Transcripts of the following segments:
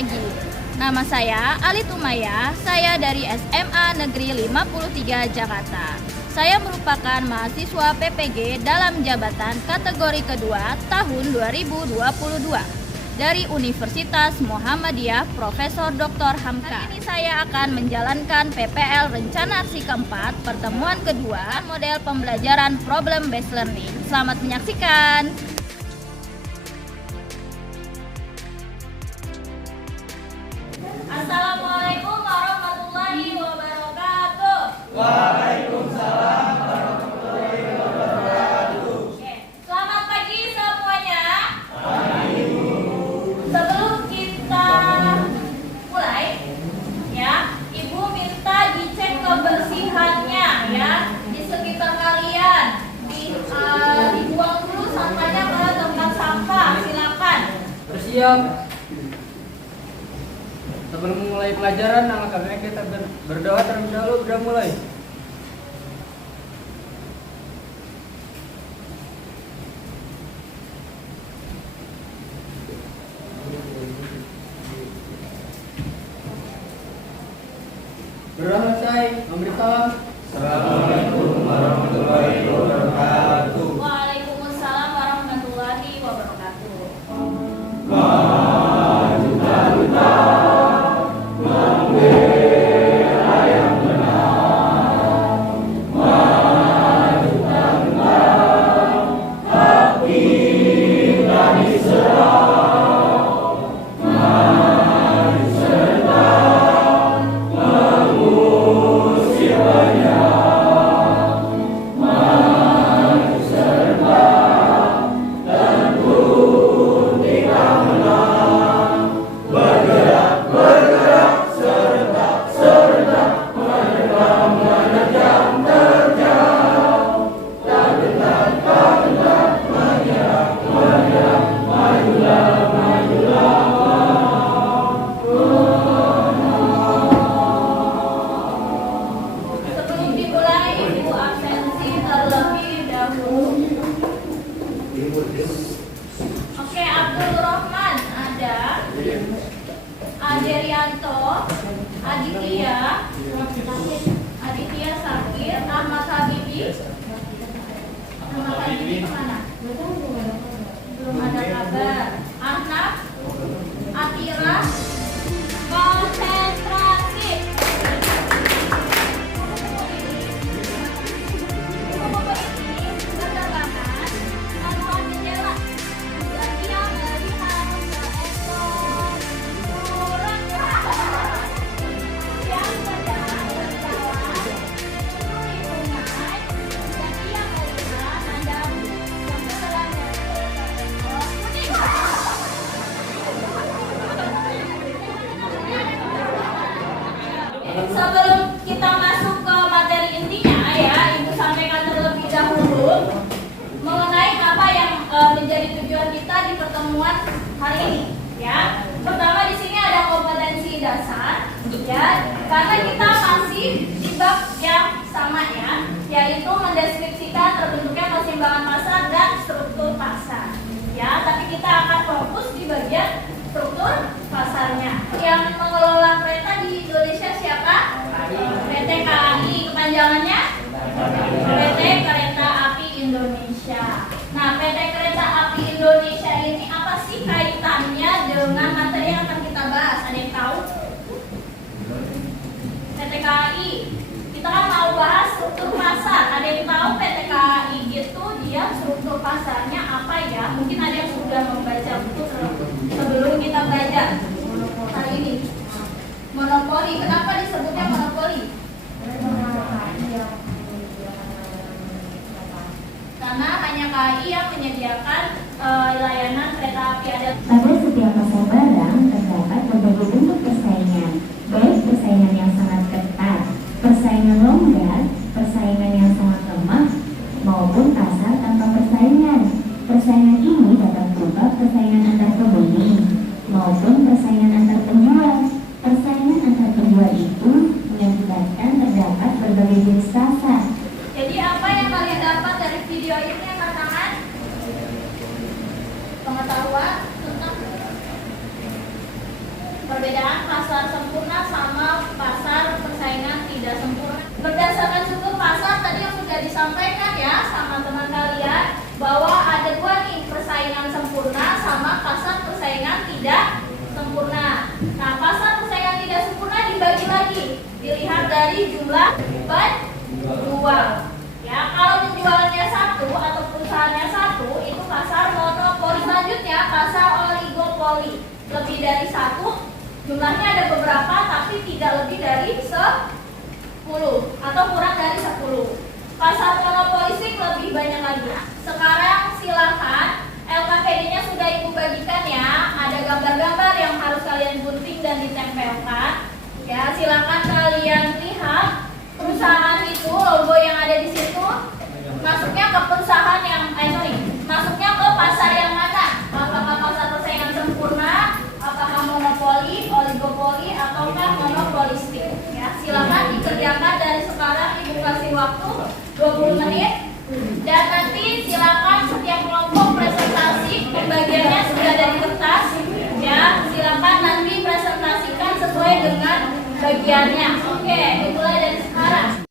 pagi. Nama saya Alit Umaya, saya dari SMA Negeri 53 Jakarta. Saya merupakan mahasiswa PPG dalam jabatan kategori kedua tahun 2022 dari Universitas Muhammadiyah Profesor Dr. Hamka. Hari ini saya akan menjalankan PPL Rencana Aksi keempat pertemuan kedua model pembelajaran Problem Based Learning. Selamat menyaksikan. Assalamualaikum warahmatullahi wabarakatuh. Waalaikumsalam warahmatullahi wabarakatuh. Oke, selamat pagi semuanya. Pagi. Sebelum kita mulai, ya, Ibu minta dicek kebersihannya, ya, di sekitar kalian. Dibuang dulu sampahnya ke tempat sampah. Silakan. Bersiap. Sebelum mulai pelajaran, alangkah kita berdoa terlebih dahulu. Sudah mulai. Berdoa selesai, memberi salam. Assalamualaikum warahmatullahi wabarakatuh. Waalaikumsalam warahmatullahi wabarakatuh. Sebelum dimulai, Ibu absensi terlebih dahulu. Oke, Abdul Rahman ada, Aderianto, Aditya Sakir, Ahmad Habibi. Ahmad Habibi kemana? Belum ada kabar. Ahnaf, Atira, konsentrasi. Buku ini berterbangan menuan jendela. Bagi yang melihat seekor burung yang sedang berjalan menyusuri sungai. Bagi yang melihat ada yang sedang seekor kucing. Sebelum kita masuk ke materi intinya, ya, Ibu sampaikan terlebih dahulu mengenai apa yang menjadi tujuan kita di pertemuan hari ini. Ya, pertama di sini ada kompetensi dasar, ya, karena kita masih di bab yang sama, ya, yaitu mendeskripsikan terbentuknya keseimbangan pasar dan struktur pasar. Ya, tapi kita akan fokus di bagian struktur pasarnya. Yang mengelola kereta di Indonesia siapa? PT KAI. Kepanjangannya? PT Kereta Api Indonesia. Nah, PT Kereta Api Indonesia ini apa sih kaitannya dengan materi yang akan kita bahas? Ada yang tahu? PT KAI. Kita kan mau bahas struktur pasar. Ada yang tahu PT KAI itu dia struktur pasarnya apa ya? Mungkin ada yang sudah membaca buku sebelum kita belajar hari ini. Monopoli. Kenapa disebutnya monopoli? Karena hanya KAI yang menyediakan layanan kereta api ada. Pada setiap pasar barang terdapat berbagai bentuk persaingan, baik persaingan yang sangat ketat, persaingan longgar, persaingan yang sangat lemah, maupun pasar tanpa persaingan. Persaingan ini dapat berupa persaingan antar pembeli maupun persaingan antar penjual. Persaingan antar penjual itu mengakibatkan terdapat berbagai jenis pasar. Jadi apa yang kalian dapat dari video ini? Angkat tangan. Pengetahuan tentang perbedaan pasar sempurna sama pasar persaingan tidak sempurna. Berdasarkan struktur pasar tadi yang sudah disampaikan ya sama teman kalian bahwa ada dua nih, persaingan sempurna sama pasar persaingan tidak sempurna. Nah, pasar persaingan tidak sempurna dibagi lagi, dilihat dari jumlah penjual. Ya, kalau penjualnya satu atau perusahaannya satu itu pasar monopoli. Selanjutnya pasar oligopoli, lebih dari satu, jumlahnya ada beberapa tapi tidak lebih dari 10 atau kurang dari 10. Pasar monopolistik lebih banyak lagi. Sekarang silakan LKPD-nya sudah ibu bagikan ya. Ada gambar-gambar yang harus kalian gunting dan ditempelkan. Ya, silakan kalian lihat perusahaan itu, logo yang ada di situ. Masuknya ke perusahaan yang masuknya ke pasar yang mana? Apakah pasar persaingan sempurna? Apakah monopoli, oligopoli, ataukah monopolistik? Ya, silakan dikerjakan dari sekarang. Ibu kasih waktu 20 menit. Dan nanti silakan setiap kelompok presentasi, pembagiannya sudah ada di kertas. Ya, silakan nanti presentasikan sesuai dengan bagiannya. Oke, dimulai dari sekarang.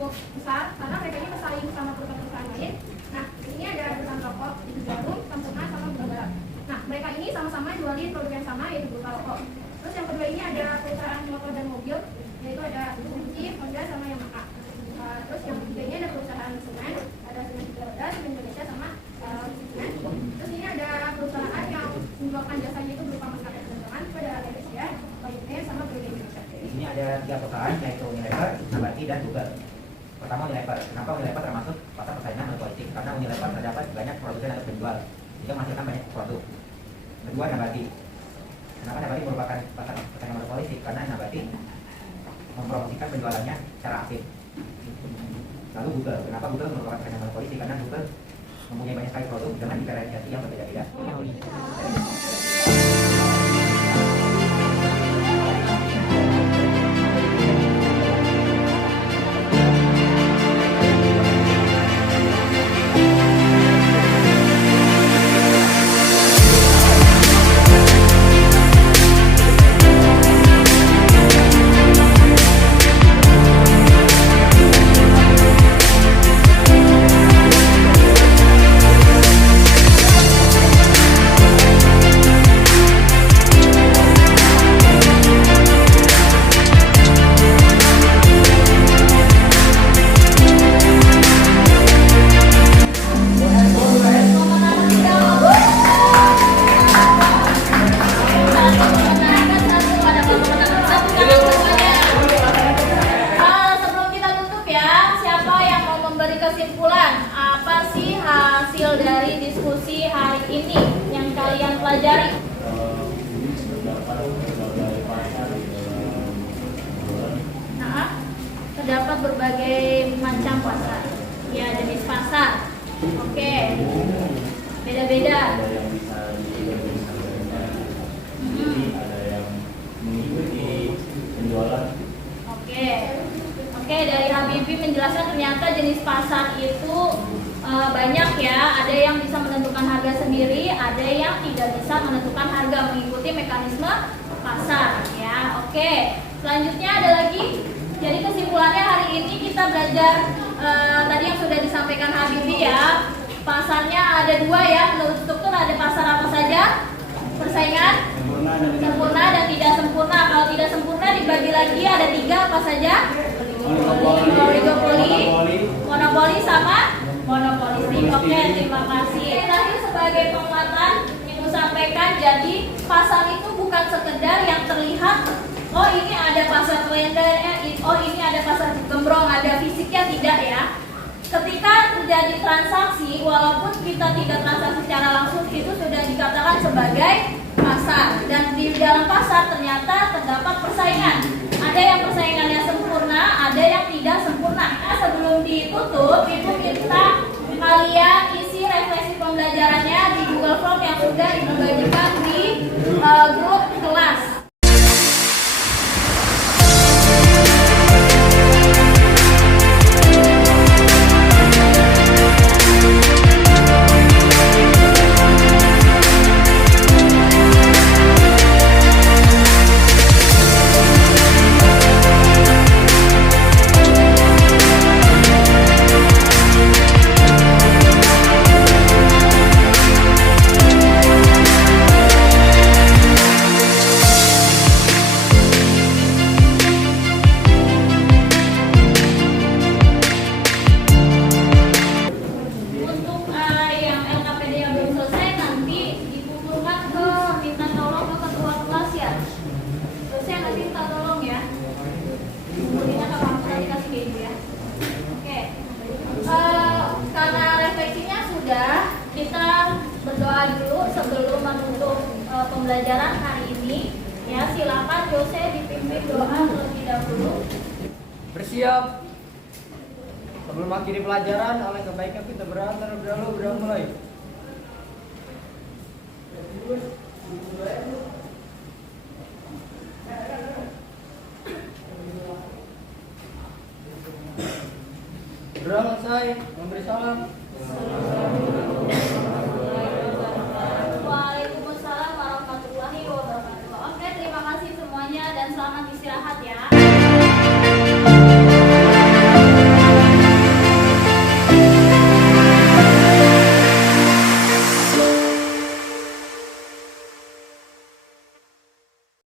cukup besar karena mereka ini bersaing sama perusahaan-perusahaan lain. Nah, di sini ada perusahaan rokok, itu Jarum, Sampurna, sama Gula. Nah, mereka ini sama-sama jualin produk yang sama, yaitu berupa rokok. Terus yang kedua ini ada perusahaan motor dan mobil, yaitu ada Mitsubishi, Honda, sama Yamaha. Terus yang ketiga ini ada perusahaan semen, ada semen tiga roda, semen Indonesia, sama semen. Terus ini ada perusahaan yang menjualkan jasanya itu berupa maskapai penerbangan, itu ada Asia, Bayer, sama Brunei Indonesia. Di sini ada 3 perusahaan, yaitu Unilever, Nabati, dan Google. Pertama Unilever. Kenapa Unilever termasuk pasar persaingan monopolistik? Karena Unilever terdapat banyak produsen atau penjual, sehingga menghasilkan banyak produk. Kedua Nabati. Kenapa Nabati merupakan pasar persaingan monopolistik? Karena Nabati mempromosikan penjualannya secara aktif. Lalu Google. Kenapa Google merupakan persaingan monopolistik? Karena Google mempunyai banyak sekali produk dengan diferensiasi yang berbeda-beda. berbagai macam pasar. Ya, jenis pasar. Oke. Beda-beda. Ada yang bisa diorganisasikan, jadi ada yang mengikuti penjualan. Oke. Oke, dari Habibie menjelaskan ternyata jenis pasar itu banyak ya. Ada yang bisa menentukan harga sendiri, ada yang tidak bisa menentukan harga, mengikuti mekanisme pasar ya. Oke. Selanjutnya ada lagi. Jadi kesimpulannya hari ini kita belajar tadi yang sudah disampaikan Habibie ya. Pasarnya ada dua ya, menurut struktur ada pasar apa saja? Persaingan sempurna dan tidak sempurna. Kalau tidak sempurna dibagi lagi ada tiga, apa saja? Oligopoli, monopoli sama monopolistik. Oke, terima kasih. Terakhir sebagai penguatan Ibu sampaikan, jadi pasar itu bukan sekedar yang terlihat, oh ini ada pasar lender, oh ini ada pasar gembrong, ada fisiknya, tidak ya. Ketika terjadi transaksi, walaupun kita tidak transaksi secara langsung, itu sudah dikatakan sebagai pasar. Dan di dalam pasar ternyata terdapat persaingan. Ada yang persaingannya sempurna, ada yang tidak sempurna. Nah, sebelum ditutup, Ibu minta kalian isi refleksi pembelajarannya di Google Form yang sudah Ibu bagikan di grup kelas. Pembelajaran hari ini ya, silakan Jose dipimpin doa terlebih dahulu. Bersiap. Sebelum akhiri pelajaran, alangkah baiknya kita berdoa terlebih dahulu. Berdoa mulai. Berdoa selesai, memberi salam. Waalaikumsalam warahmatullahi wabarakatuh. Oke, terima kasih semuanya dan selamat istirahat ya.